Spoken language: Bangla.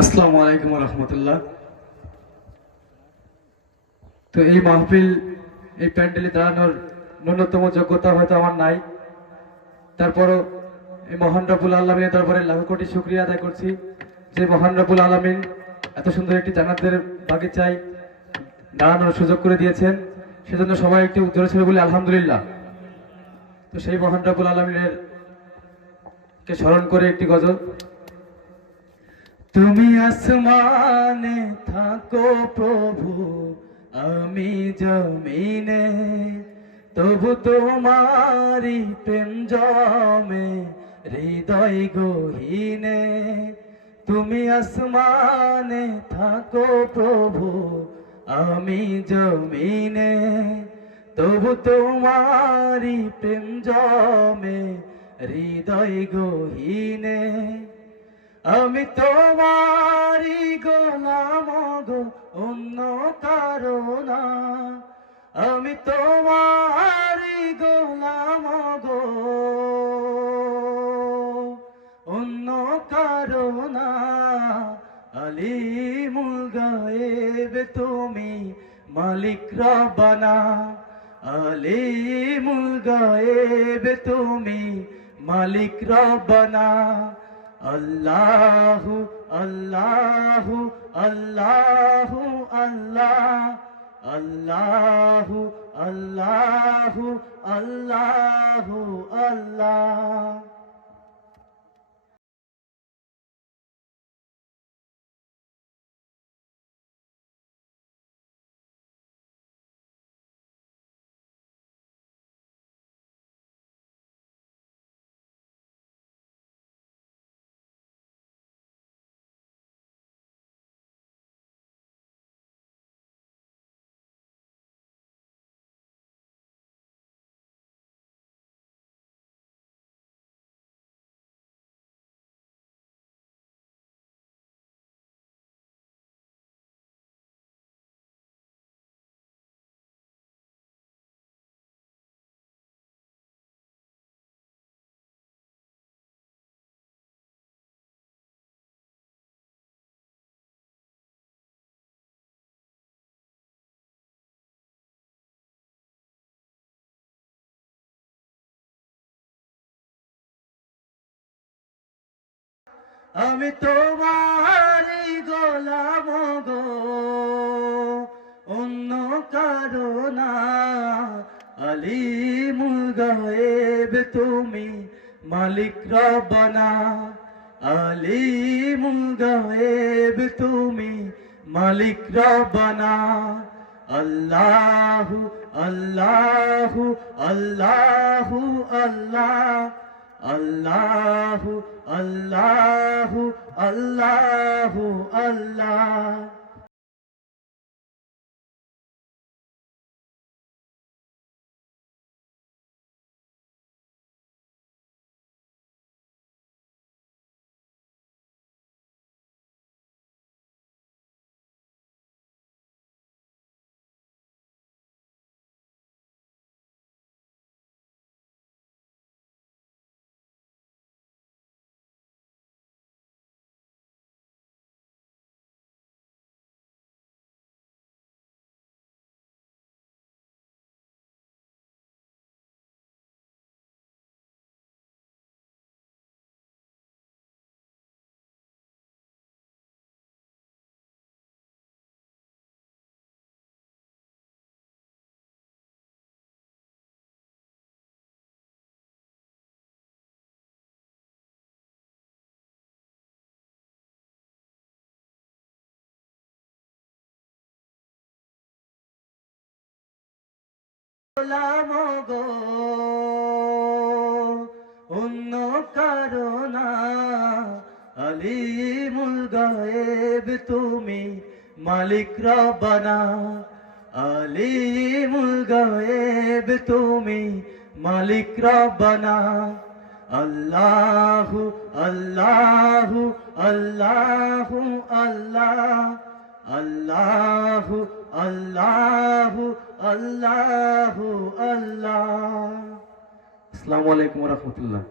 আসসালামু আলাইকুম রহমতুল্লাহ। তো এই মাহফিল, এই প্যান্ডেলে দাঁড়ানোর ন্যূনতম যোগ্যতা হয়তো আমার নাই। তারপরও এই মহান রব্বুল আলমিনের দরবারে লাখ কোটি শুকরিয়া আদায় করছি যে মহান রব্বুল আলমিন এত সুন্দর একটি জান্নাতের বাগিচায় দাঁড়ানোর সুযোগ করে দিয়েছেন। সেজন্য সবাই একটু জোরে ছিল বলে আলহামদুলিল্লাহ। তো সেই মহান রব্বুল আলমিনের কে স্মরণ করে একটি গজল। তুমি আসমানে থাকো প্রভু, আমি জমিনে, তবু তোমারি প্রেম জমে হৃদয় গহীনে। তুমি আসমানে থাকো প্রভু, আমি জমিনে, তবু তোমারি প্রেম জমে হৃদয় গহীনে। আমি তোমারি গোলাম গো, অন্য কারো না। আমি তোমারি গোলাম গো, অন্য কারো না। আলিমুল গায়েব তুমি, মালিক রব্বানা। আলিমুল গায়েব তুমি, মালিক রব্বানা। আল্লাহু আল্লাহু আল্লাহু আল্লাহ, আল্লাহু আল্লাহু আল্লাহু আল্লাহ। আমি তোমারি গোলাম গো, অন্য কারো না। আলিমুল গায়েব তুমি, মালিক রব্বানা। আলিমুল গায়েব তুমি, মালিক রব্বানা। আল্লাহু আল্লাহু আল্লাহু আল্লাহ, আল্লাহু আল্লাহু আল্লাহু আল্লাহ। গোলাম গো, অন্য কারো না। আলিমুল গায়েব তুমি, মালিক রব্বানা। আলিমুল গায়েব তুমি, মালিক রব্বানা। আল্লাহু আল্লাহু আল্লাহু আল্লাহ, আল্লাহু আল্লাহু আল্লাহু আল্লাহ। আসসালামু আলাইকুম রহমতুল্লাহ।